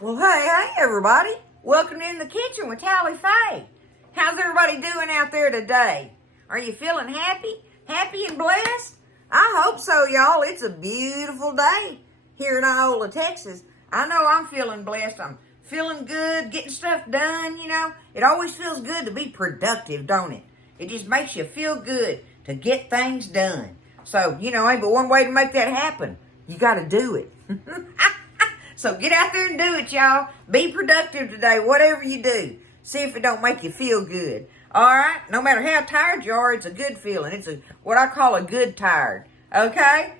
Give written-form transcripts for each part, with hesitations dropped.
Well, hey, everybody. Welcome in the kitchen with Tally Faye. How's everybody doing out there today? Are you feeling happy? Happy and blessed? I hope so, y'all. It's a beautiful day here in Iola, Texas. I know I'm feeling blessed. I'm feeling good, getting stuff done, you know. It always feels good to be productive, don't it? It just makes you feel good to get things done. So, ain't but one way to make that happen. You got to do it. So get out there and do it, y'all. Be productive today, whatever you do. See if it don't make you feel good. All right? No matter how tired you are, it's a good feeling. It's what I call a good tired. Okay?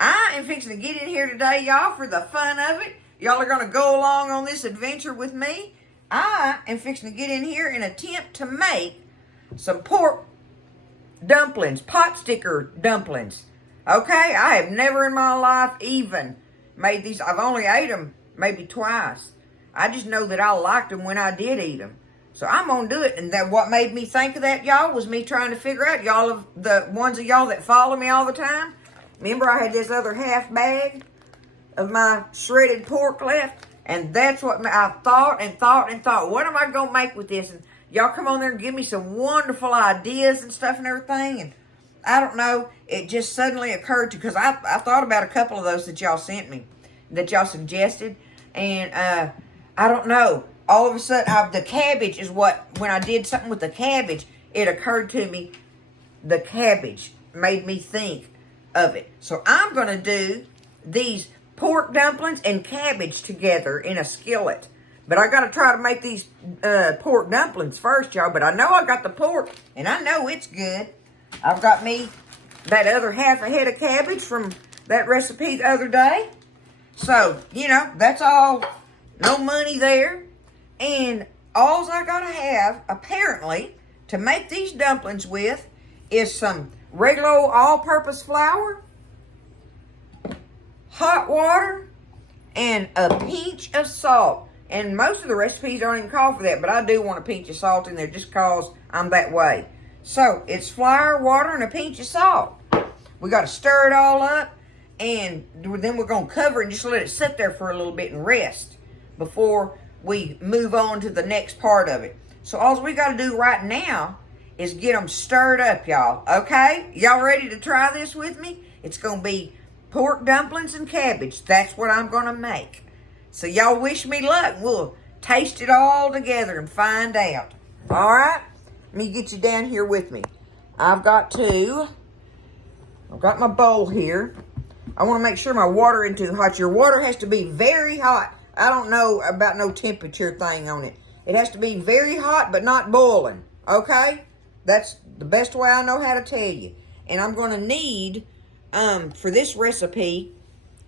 I am fixing to get in here today, y'all, for the fun of it. Y'all are going to go along on this adventure with me. I am fixing to get in here and attempt to make some pork dumplings, pot sticker dumplings. Okay? I have never in my life even made these. I've only ate them maybe twice. I just know that I liked them when I did eat them. So I'm going to do it. And that what made me think of that, y'all, was me trying to figure out, y'all, of the ones of y'all that follow me all the time. Remember I had this other half bag of my shredded pork left? And that's what I thought and thought and thought. What am I going to make with this? And y'all come on there and give me some wonderful ideas and stuff and everything. And I don't know. It just suddenly occurred to, because I thought about a couple of those that y'all sent me, that y'all suggested. And I don't know. All of a sudden, the cabbage is what, when I did something with the cabbage, it occurred to me, the cabbage made me think of it. So I'm going to do these pork dumplings and cabbage together in a skillet. But I got to try to make these pork dumplings first, y'all. But I know I got the pork, and I know it's good. I've got me that other half a head of cabbage from that recipe the other day. So, that's all, no money there. And all I got to have, apparently, to make these dumplings with is some regular old all-purpose flour, hot water, and a pinch of salt. And most of the recipes don't even call for that, but I do want a pinch of salt in there just because I'm that way. So, it's flour, water, and a pinch of salt. We got to stir it all up, and then we're going to cover it and just let it sit there for a little bit and rest before we move on to the next part of it. So, all we got to do right now is get them stirred up, y'all. Okay? Y'all ready to try this with me? It's going to be pork dumplings and cabbage. That's what I'm going to make. So, y'all wish me luck. We'll taste it all together and find out. All right? Let me get you down here with me. I've got my bowl here. I want to make sure my water isn't too hot. Your water has to be very hot. I don't know about no temperature thing on it. It has to be very hot but not boiling. Okay? That's the best way I know how to tell you. And I'm going to need, for this recipe,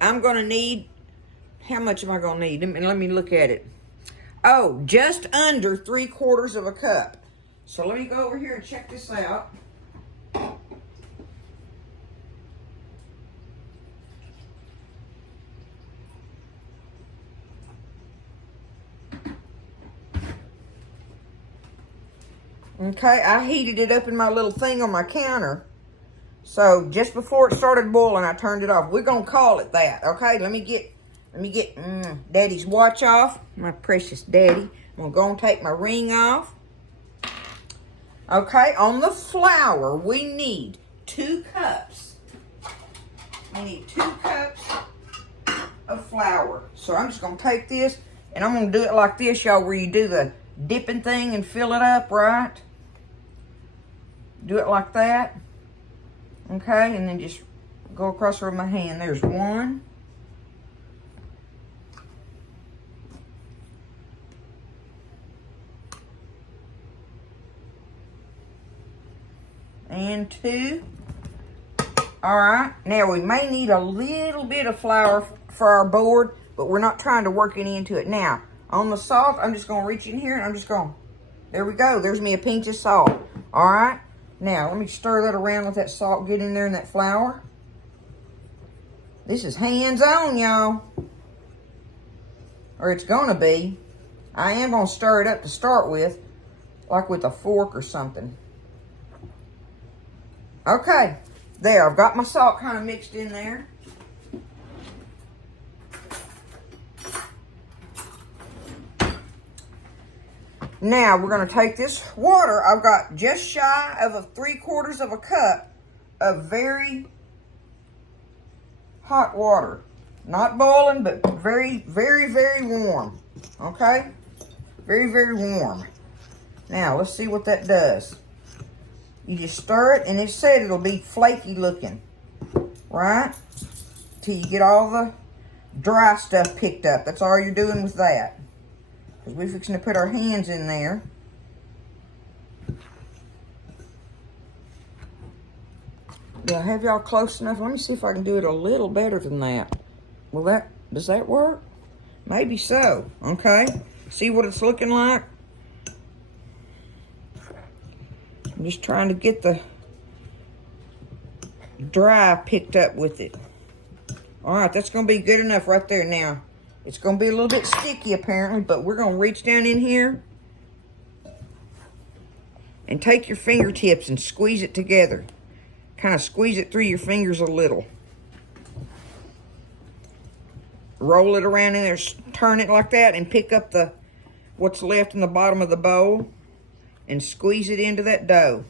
I'm going to need, how much am I going to need? Let me look at it. Oh, just under 3/4 of a cup. So let me go over here and check this out. Okay, I heated it up in my little thing on my counter. So just before it started boiling, I turned it off. We're going to call it that, okay? Let me get Daddy's watch off. My precious Daddy. I'm going to go and take my ring off. Okay, on the flour, we need 2 cups. We need 2 cups of flour. So I'm just going to take this, and I'm going to do it like this, y'all, where you do the dipping thing and fill it up, right? Do it like that. Okay, and then just go across with my hand. There's 1. And 2. All right. Now, we may need a little bit of flour for our board, but we're not trying to work any into it. Now, on the salt, I'm just going to reach in here, and I'm just going, there we go. There's me a pinch of salt. All right. Now, let me stir that around, let that salt get in there in that flour. This is hands-on, y'all. Or it's going to be. I am going to stir it up to start with, like with a fork or something. Okay, there, I've got my salt kind of mixed in there. Now, we're going to take this water. I've got just shy of 3/4 of a cup of very hot water. Not boiling, but very, very, very warm. Okay? Very, very warm. Now, let's see what that does. You just stir it, and it said it'll be flaky looking. Right? Till you get all the dry stuff picked up. That's all you're doing with that. Because we're fixing to put our hands in there. Do I have y'all close enough? Let me see if I can do it a little better than that. Does that work? Maybe so. Okay. See what it's looking like? I'm just trying to get the dry picked up with it. All right, that's going to be good enough right there now. It's going to be a little bit sticky apparently, but we're going to reach down in here and take your fingertips and squeeze it together. Kind of squeeze it through your fingers a little. Roll it around in there, turn it like that, and pick up what's left in the bottom of the bowl and squeeze it into that dough.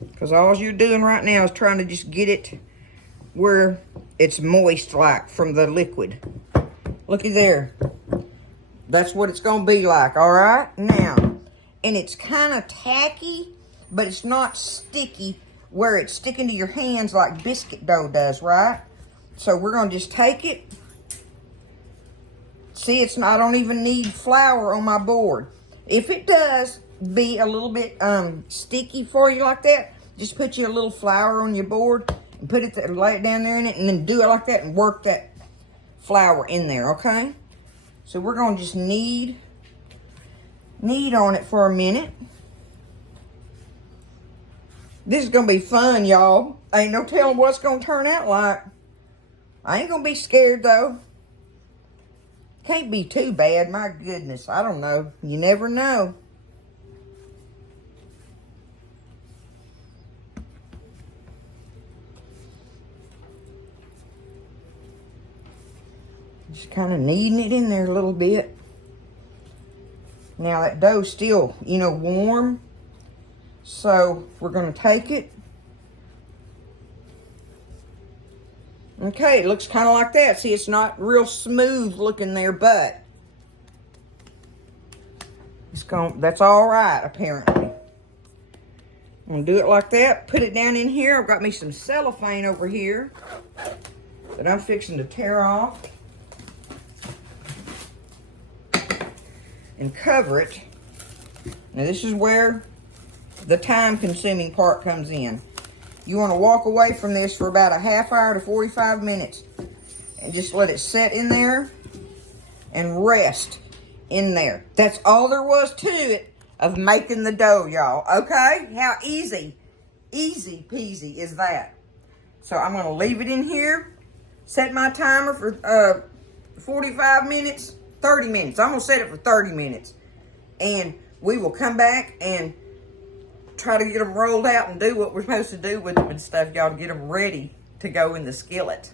Because all you're doing right now is trying to just get it where it's moist like from the liquid. Looky there. That's what it's going to be like, all right? Now, and it's kind of tacky, but it's not sticky where it's sticking to your hands like biscuit dough does, right? So we're going to just take it. See, I don't even need flour on my board. If it does be a little bit sticky for you like that, just put you a little flour on your board and put it there, lay it down there in it, and then do it like that and work that flour in there, okay? So we're going to just knead on it for a minute. This is going to be fun, y'all. Ain't no telling what it's going to turn out like. I ain't going to be scared, though. Can't be too bad, my goodness. I don't know. You never know. Just kind of kneading it in there a little bit. Now that dough's still, warm. So we're going to take it. Okay, it looks kind of like that. See, it's not real smooth looking there, but that's all right, apparently. I'm going to do it like that. Put it down in here. I've got me some cellophane over here that I'm fixing to tear off and cover it. Now this is where the time-consuming part comes in. You want to walk away from this for about a half hour to 45 minutes and just let it set in there and rest in there. That's all there was to it of making the dough, y'all. Okay? How easy peasy is that? So I'm going to leave it in here, set my timer for 45 minutes, 30 minutes. I'm going to set it for 30 minutes. And we will come back and try to get them rolled out and do what we're supposed to do with them and stuff, y'all, to get them ready to go in the skillet.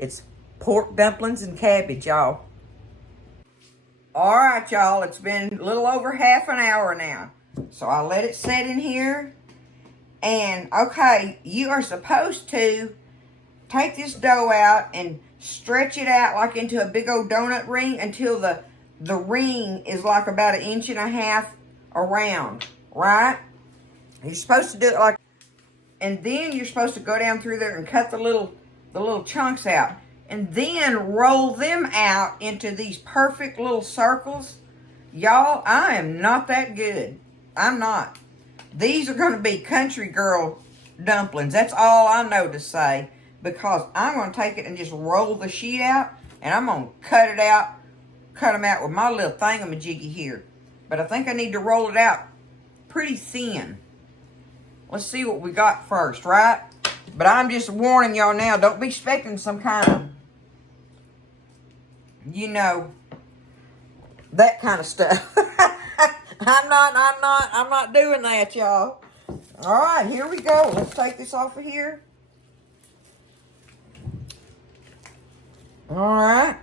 It's pork dumplings and cabbage, y'all. All right, y'all, it's been a little over half an hour now. So I let it set in here. And, okay, you are supposed to take this dough out and stretch it out like into a big old donut ring until the ring is like about 1.5 inches around, right? You're supposed to do it like, and then you're supposed to go down through there and cut the little chunks out. And then roll them out into these perfect little circles. Y'all, I am not that good. I'm not. These are going to be country girl dumplings. That's all I know to say. Because I'm going to take it and just roll the sheet out. And I'm going to cut them out with my little thingamajiggy here. But I think I need to roll it out pretty thin. Let's see what we got first, right? But I'm just warning y'all now, don't be expecting some kind of, that kind of stuff. I'm not doing that, y'all. All right, here we go. Let's take this off of here. All right.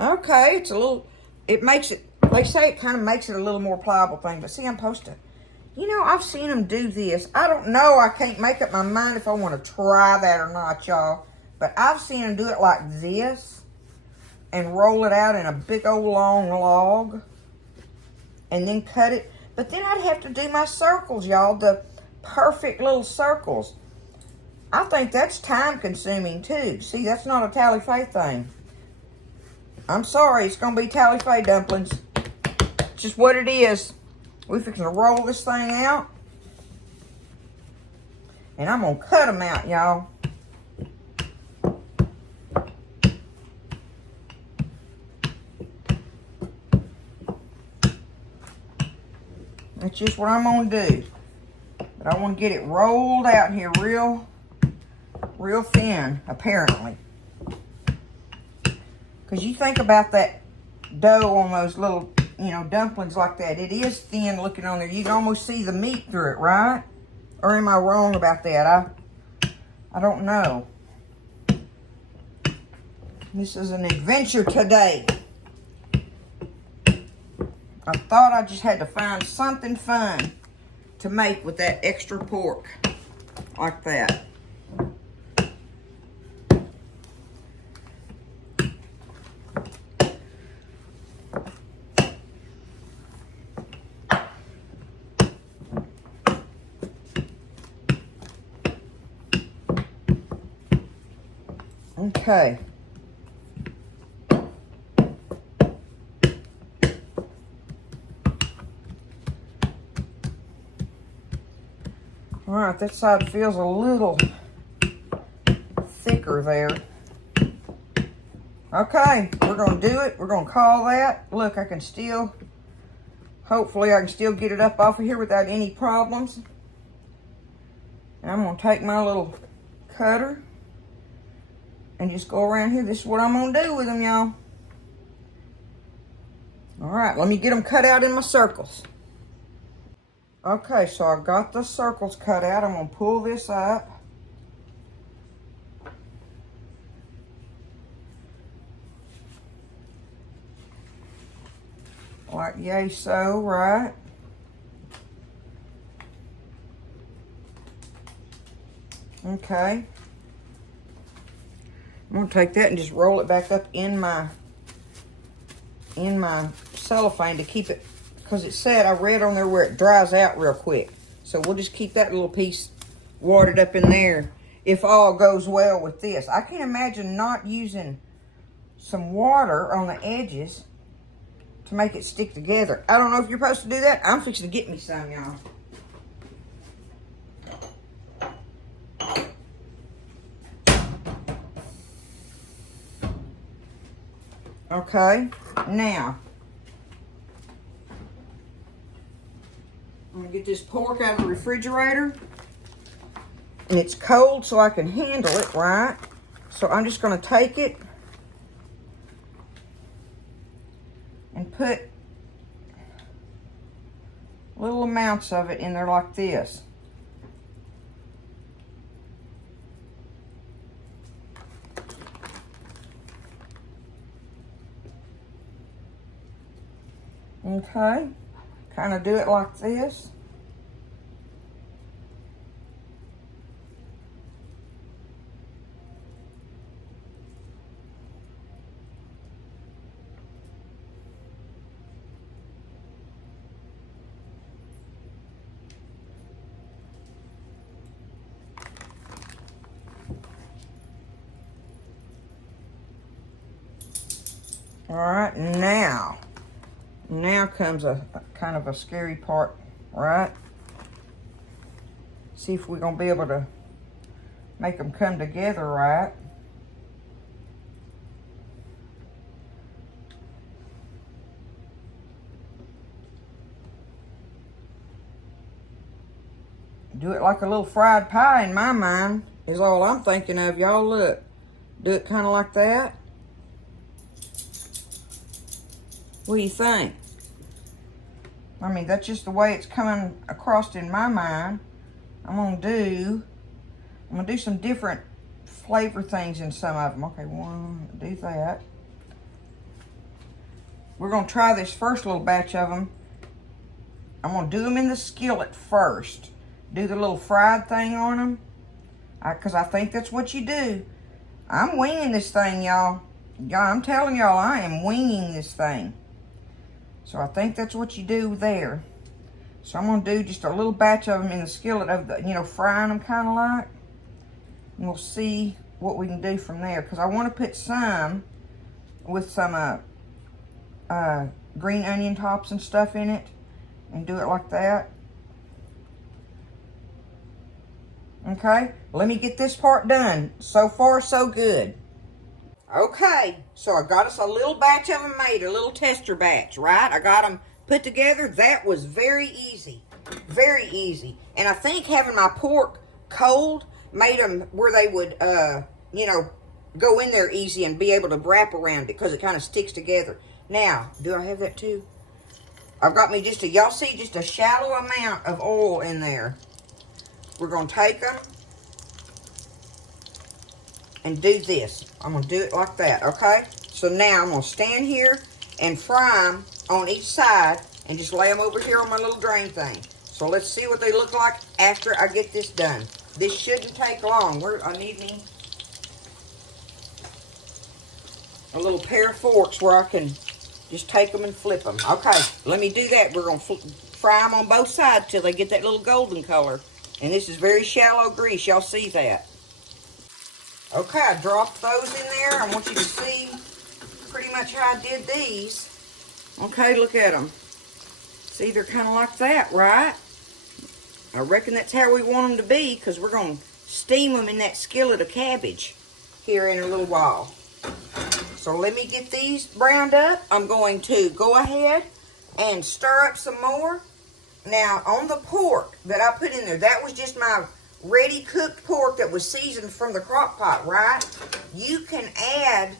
Okay, it's a it makes it, they say it kind of makes it a little more pliable thing. But see, I'm supposed to, you know, I've seen them do this. I don't know. I can't make up my mind if I want to try that or not, y'all. But I've seen them do it like this and roll it out in a big old long log and then cut it. But then I'd have to do my circles, y'all, the perfect little circles. I think that's time consuming too. See, that's not a tally-fay thing. I'm sorry, it's gonna be tally-fay dumplings. It's just what it is. We're fixing to roll this thing out. And I'm gonna cut them out, y'all. That's just what I'm gonna do. But I want to get it rolled out here real thin, apparently. Because you think about that dough on those little, you know, dumplings like that. It is thin looking on there. You can almost see the meat through it, right? Or am I wrong about that? I don't know. This is an adventure today. I thought I just had to find something fun to make with that extra pork. Like that. Okay. All right, that side feels a little thicker there. Okay, we're gonna do it. We're gonna call that. Look, I can still, hopefully I can still get it up off of here without any problems. And I'm gonna take my little cutter and just go around here. This is what I'm gonna do with them, y'all. All right, let me get them cut out in my circles. Okay, so I got the circles cut out. I'm gonna pull this up. Like yay so, right? Okay. I'm gonna take that and just roll it back up in my cellophane to keep it, because it said, I read on there where it dries out real quick. So we'll just keep that little piece watered up in there if all goes well with this. I can't imagine not using some water on the edges to make it stick together. I don't know if you're supposed to do that. I'm fixing to get me some, y'all. Okay, now I'm gonna get this pork out of the refrigerator, and it's cold so I can handle it, right? So I'm just gonna take it and put little amounts of it in there like this. Okay, kind of do it like this. All right, now comes a kind of a scary part, right? See if we're gonna be able to make them come together right. Do it like a little fried pie in my mind is all I'm thinking of, y'all. Look, do it kind of like that. What do you think? I mean, that's just the way it's coming across in my mind. I'm gonna do some different flavor things in some of them. Okay, do that. we're going to try this first little batch of them. I'm going to do them in the skillet first. Do the little fried thing on them. Because I think that's what you do. I'm winging this thing, y'all. I'm telling y'all, I am winging this thing. So I think that's what you do there. So I'm going to do just a little batch of them in the skillet of the, you know, frying them kind of like. And we'll see what we can do from there. Because I want to put some with some green onion tops and stuff in it. And do it like that. Okay, let me get this part done. So far, so good. Okay, so I got us a little batch of them made, a little tester batch, right? I got them put together. That was very easy, very easy. And I think having my pork cold made them where they would, you know, go in there easy and be able to wrap around it because it kind of sticks together. Now, do I have that too? I've got me just y'all see, just a shallow amount of oil in there. We're going to take them and do this. I'm going to do it like that, okay? So now I'm going to stand here and fry them on each side and just lay them over here on my little drain thing. So let's see what they look like after I get this done. This shouldn't take long. I need me a little pair of forks where I can just take them and flip them. Okay, let me do that. We're going to fry them on both sides till they get that little golden color. And this is very shallow grease. Y'all see that? Okay, I dropped those in there. I want you to see pretty much how I did these. Okay, look at them. See, they're kind of like that, right? I reckon that's how we want them to be because we're going to steam them in that skillet of cabbage here in a little while. So let me get these browned up. I'm going to go ahead and stir up some more. Now, on the pork that I put in there, that was just my ready cooked pork that was seasoned from the crock pot, right? You can add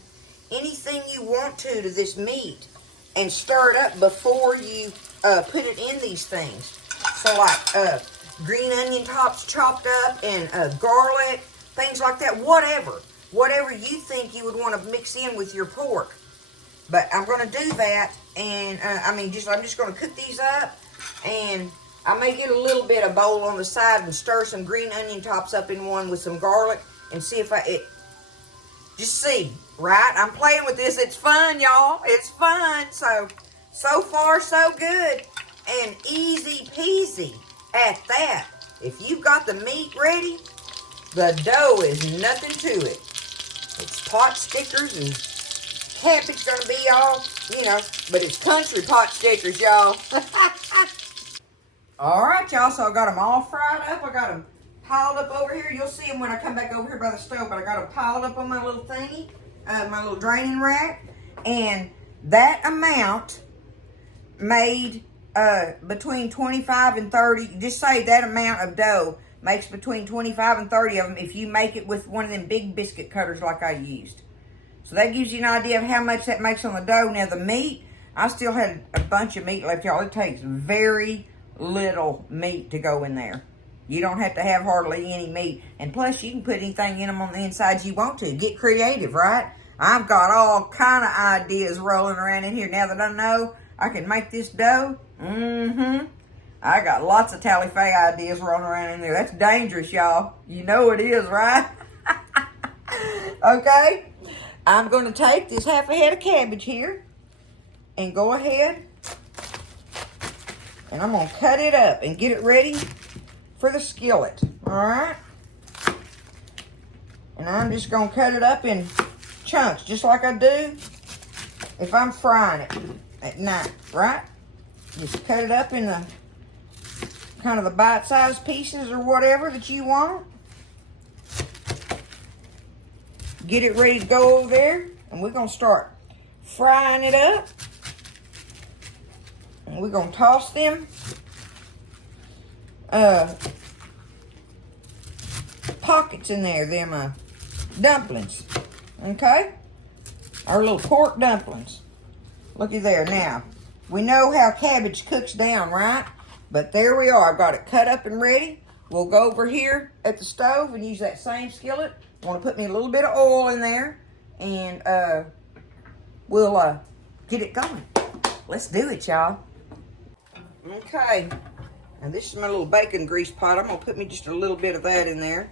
anything you want to this meat and stir it up before you put it in these things. So like green onion tops chopped up and garlic, things like that, whatever you think you would want to mix in with your pork. But I'm going to do that, and I'm just going to cook these up. And I may get a little bit of bowl on the side and stir some green onion tops up in one with some garlic and see if just see, right? I'm playing with this. It's fun, y'all. It's fun. So far, so good. And easy peasy at that. If you've got the meat ready, the dough is nothing to it. It's pot stickers and cabbage gonna be all, you know, but it's country pot stickers, y'all. All right, y'all, so I got them all fried up. I got them piled up over here. You'll see them when I come back over here by the stove, but I got them piled up on my little thingy, my little draining rack. And that amount made between 25 and 30, just say that amount of dough makes between 25 and 30 of them if you make it with one of them big biscuit cutters like I used. So that gives you an idea of how much that makes on the dough. Now the meat, I still had a bunch of meat left, y'all. It takes very little meat to go in there. You don't have to have hardly any meat. And plus, you can put anything in them on the inside you want to. Get creative, right? I've got all kind of ideas rolling around in here. Now that I know I can make this dough, I got lots of tally-fay ideas rolling around in there. That's dangerous, y'all. You know it is, right? Okay? I'm going to take this half a head of cabbage here and go ahead and I'm going to cut it up and get it ready for the skillet. All right? And I'm just going to cut it up in chunks just like I do if I'm frying it at night, right? Just cut it up in the kind of the bite-sized pieces or whatever that you want. Get it ready to go over there, and we're going to start frying it up. And we're going to toss them pockets in there, them dumplings, okay? Our little pork dumplings. Looky there. Now, we know how cabbage cooks down, right? But there we are. I've got it cut up and ready. We'll go over here at the stove and use that same skillet. I want to put me a little bit of oil in there, and we'll get it going. Let's do it, y'all. Okay. Now this is my little bacon grease pot. I'm going to put me just a little bit of that in there.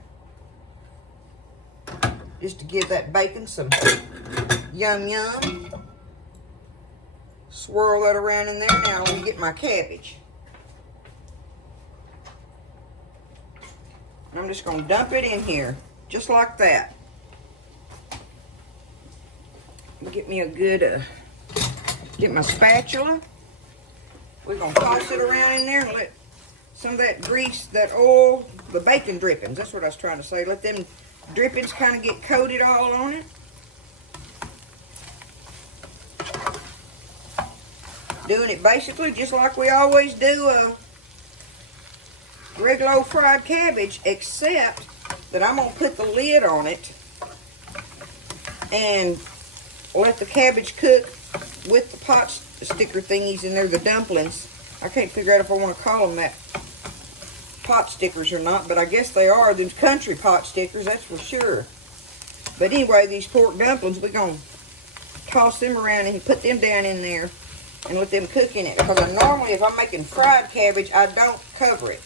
Just to give that bacon some yum yum. Swirl that around in there. Now let me get my cabbage. I'm just going to dump it in here, just like that. Get me a good, get my spatula. We're going to toss it around in there and let some of that grease, that oil, the bacon drippings, that's what I was trying to say. Let them drippings kind of get coated all on it. Doing it basically just like we always do a regular old fried cabbage, except that I'm going to put the lid on it and let the cabbage cook with the pot sticker thingies in there, the dumplings. I can't figure out if I want to call them that, pot stickers or not, but I guess they are. Them country pot stickers, that's for sure. But anyway, these pork dumplings, we're going to toss them around and put them down in there and let them cook in it. Because normally, if I'm making fried cabbage, I don't cover it.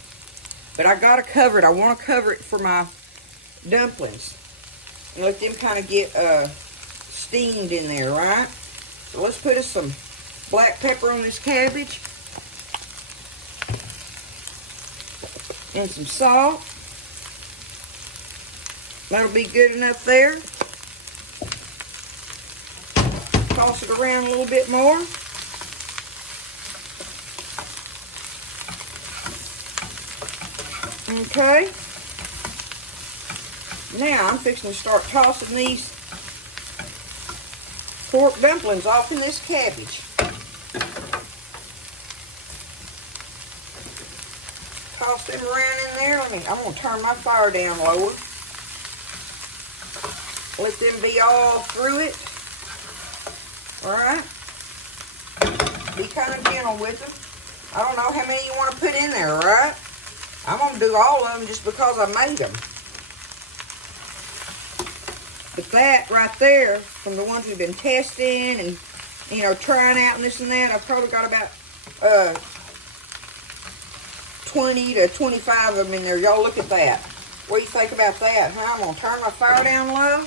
But I got to cover it. I want to cover it for my dumplings. And let them kind of get steamed in there, right? So let's put us some black pepper on this cabbage. And some salt. That'll be good enough there. Toss it around a little bit more. Okay. Now I'm fixing to start tossing these pork dumplings off in this cabbage. Toss them around in there. I'm going to turn my fire down lower. Let them be all through it. Alright. Be kind of gentle with them. I don't know how many you want to put in there, right? I'm going to do all of them just because I made them. But that right there, from the ones we've been testing and, you know, trying out and this and that, I've probably got about 20 to 25 of them in there. Y'all look at that. What do you think about that? Huh? I'm going to turn my fire down low.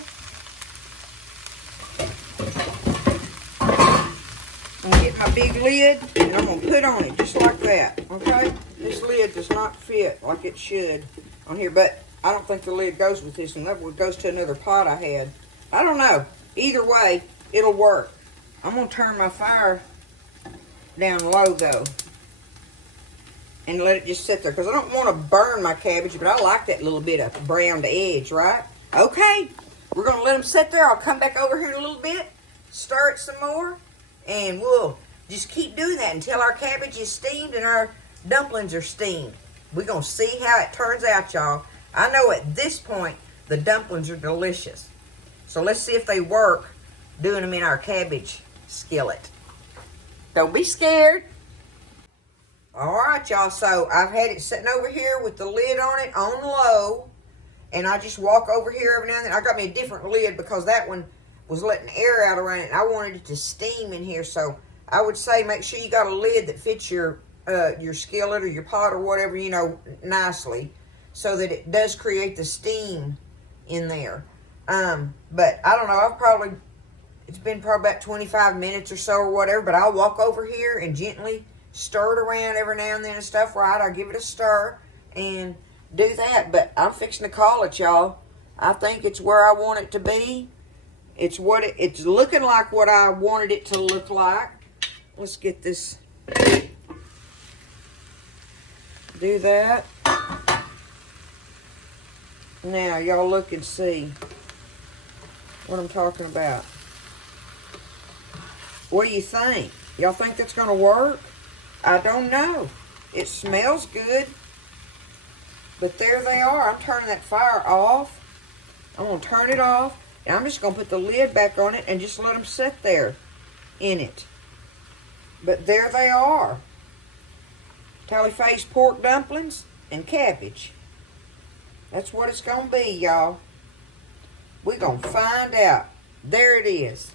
I'm going to get my big lid and I'm going to put on it just like that. Okay? This lid does not fit like it should on here, but I don't think the lid goes with this one. That one goes to another pot I had. I don't know. Either way, it'll work. I'm going to turn my fire down low, though, and let it just sit there, because I don't want to burn my cabbage, but I like that little bit of browned edge, right? Okay. We're going to let them sit there. I'll come back over here in a little bit, stir it some more, and we'll just keep doing that until our cabbage is steamed and our dumplings are steamed. We're going to see how it turns out, y'all. I know at this point, the dumplings are delicious. So let's see if they work doing them in our cabbage skillet. Don't be scared. All right, y'all. So I've had it sitting over here with the lid on it on low. And I just walk over here every now and then. I got me a different lid because that one was letting air out around it. And I wanted it to steam in here. So I would say make sure you got a lid that fits your skillet or your pot or whatever, you know, nicely, so that it does create the steam in there. But I don't know, it's been probably about 25 minutes or so or whatever, but I'll walk over here and gently stir it around every now and then and stuff, right? I'll give it a stir and do that. But I'm fixing to call it, y'all. I think it's where I want it to be. It's looking like what I wanted it to look like. Let's get this, do that. Now, y'all look and see what I'm talking about. What do you think? Y'all think that's going to work? I don't know. It smells good. But there they are. I'm turning that fire off. I'm going to turn it off. And I'm just going to put the lid back on it and just let them sit there in it. But there they are. Tally-faced pork dumplings and cabbage. That's what it's going to be, y'all. We're going to find out. There it is.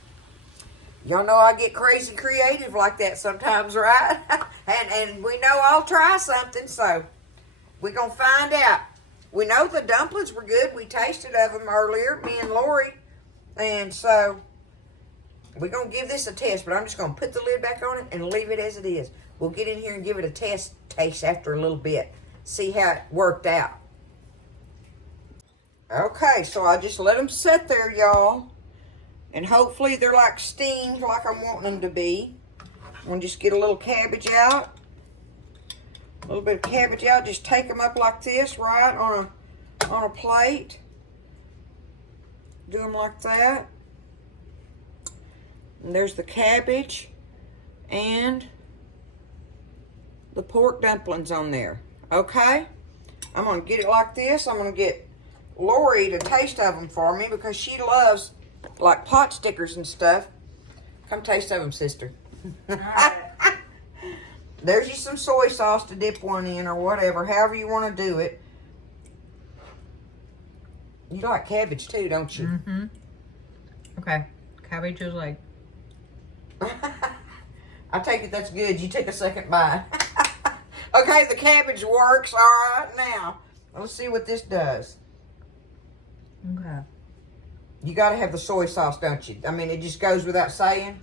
Y'all know I get crazy creative like that sometimes, right? and we know I'll try something, so we're going to find out. We know the dumplings were good. We tasted of them earlier, me and Lori. And so we're going to give this a test, but I'm just going to put the lid back on it and leave it as it is. We'll get in here and give it a taste after a little bit. See how it worked out. Okay, so I just let them sit there, y'all. And hopefully they're like steamed like I'm wanting them to be. I'm going to just get a little cabbage out. A little bit of cabbage out. Just take them up like this, right, on a plate. Do them like that. And there's the cabbage and the pork dumplings on there. Okay? I'm going to get it like this. I'm going to get Lori to taste of them for me because she loves like pot stickers and stuff. Come taste of them, sister. There's you some soy sauce to dip one in or whatever, however you want to do it. You like cabbage too, don't you? Mm-hmm. Okay. Cabbage is like... I take it that's good. You take a second bite. Okay, the cabbage works. All right, now let's see what this does. Okay. You got to have the soy sauce, don't you? I mean, it just goes without saying.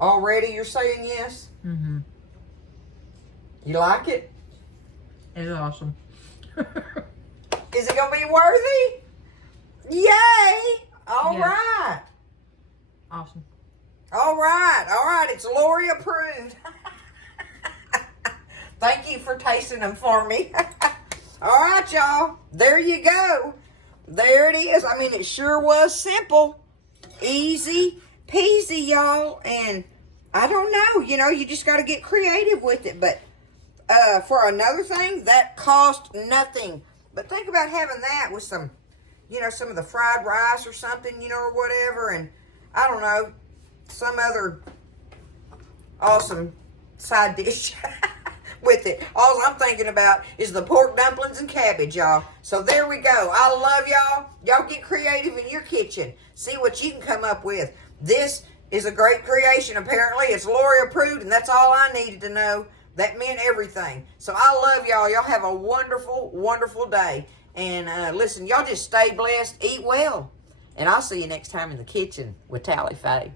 Already you're saying yes? Mm-hmm. You like it? It's awesome. Is it going to be worthy? Yay! All Yes. right. Awesome. All right. It's Lori approved. Thank you for tasting them for me. All right, y'all. There you go. There it is. I mean, it sure was simple. Easy peasy, y'all. And I don't know. You know, you just got to get creative with it. But for another thing, that cost nothing. But think about having that with some, you know, some of the fried rice or something, you know, or whatever. And I don't know, some other awesome side dish with it. All I'm thinking about is the pork dumplings and cabbage, y'all. So there we go. I love y'all. Y'all get creative in your kitchen. See what you can come up with. This is a great creation, apparently. It's Lori approved, and that's all I needed to know. That meant everything. So I love y'all. Y'all have a wonderful, wonderful day. And listen, y'all just stay blessed, eat well. And I'll see you next time in the kitchen with Tally Faye.